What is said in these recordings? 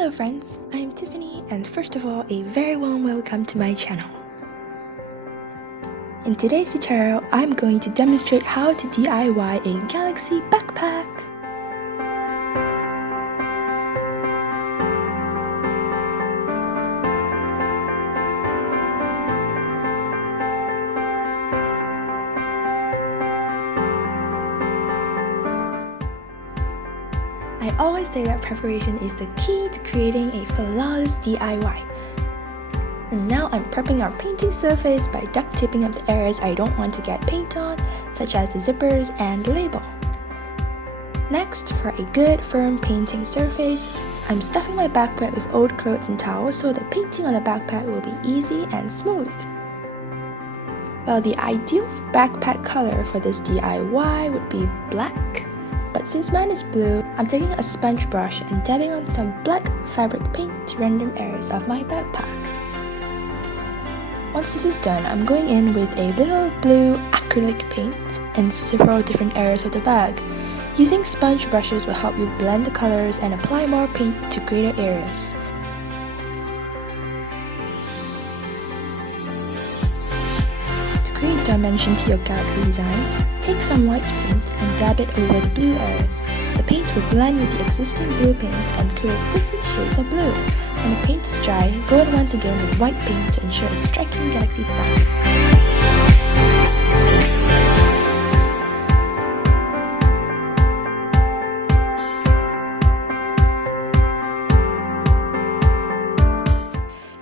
Hello friends, I'm Tiffany, and first of all, a very warm welcome to my channel. In today's tutorial, I'm going to demonstrate how to DIY a galaxy backpack. I always say that preparation is the key to creating a flawless DIY. And now I'm prepping our painting surface by duct taping up the areas I don't want to get paint on, such as the zippers and label. Next, for a good firm painting surface, I'm stuffing my backpack with old clothes and towels so the painting on the backpack will be easy and smooth. Well, the ideal backpack color for this DIY would be black. But since mine is blue, I'm taking a sponge brush and dabbing on some black fabric paint to random areas of my backpack. Once this is done, I'm going in with a little blue acrylic paint in several different areas of the bag. Using sponge brushes will help you blend the colors and apply more paint to greater areas. To create dimension to your galaxy design, take some white paint and dab it over the blue areas. The paint will blend with the existing blue paint and create different shades of blue. When the paint is dry, go in once again with white paint to ensure a striking galaxy design.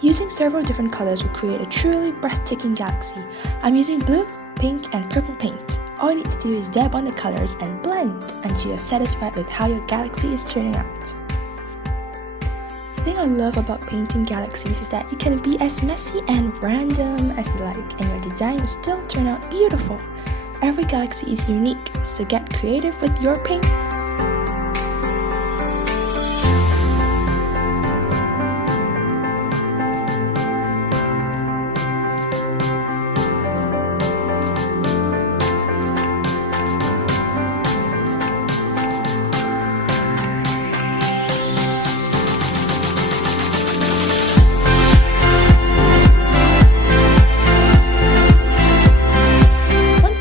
Using several different colors will create a truly breathtaking galaxy. I'm using blue, pink, and purple paint. All you need to do is dab on the colors and blend until you're satisfied with how your galaxy is turning out. The thing I love about painting galaxies is that you can be as messy and random as you like, and your design will still turn out beautiful. Every galaxy is unique, so get creative with your paint.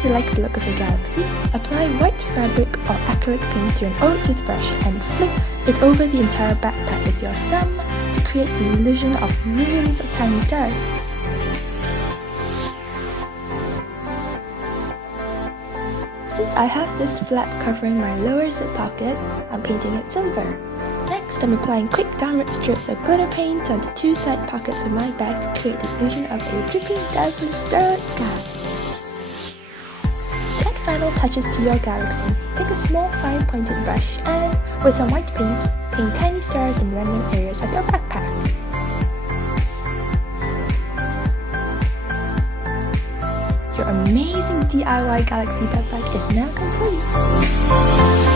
Like the look of a galaxy, apply white fabric or acrylic paint to an old toothbrush and flick it over the entire backpack with your thumb to create the illusion of millions of tiny stars. Since I have this flap covering my lower zip pocket, I'm painting it silver. Next, I'm applying quick downward strokes of glitter paint onto two side pockets of my bag to create the illusion of a dripping, dazzling starlit sky. Final touches to your galaxy. Take a small fine pointed brush and, with some white paint tiny stars in random areas of your backpack. Your amazing DIY galaxy backpack is now complete.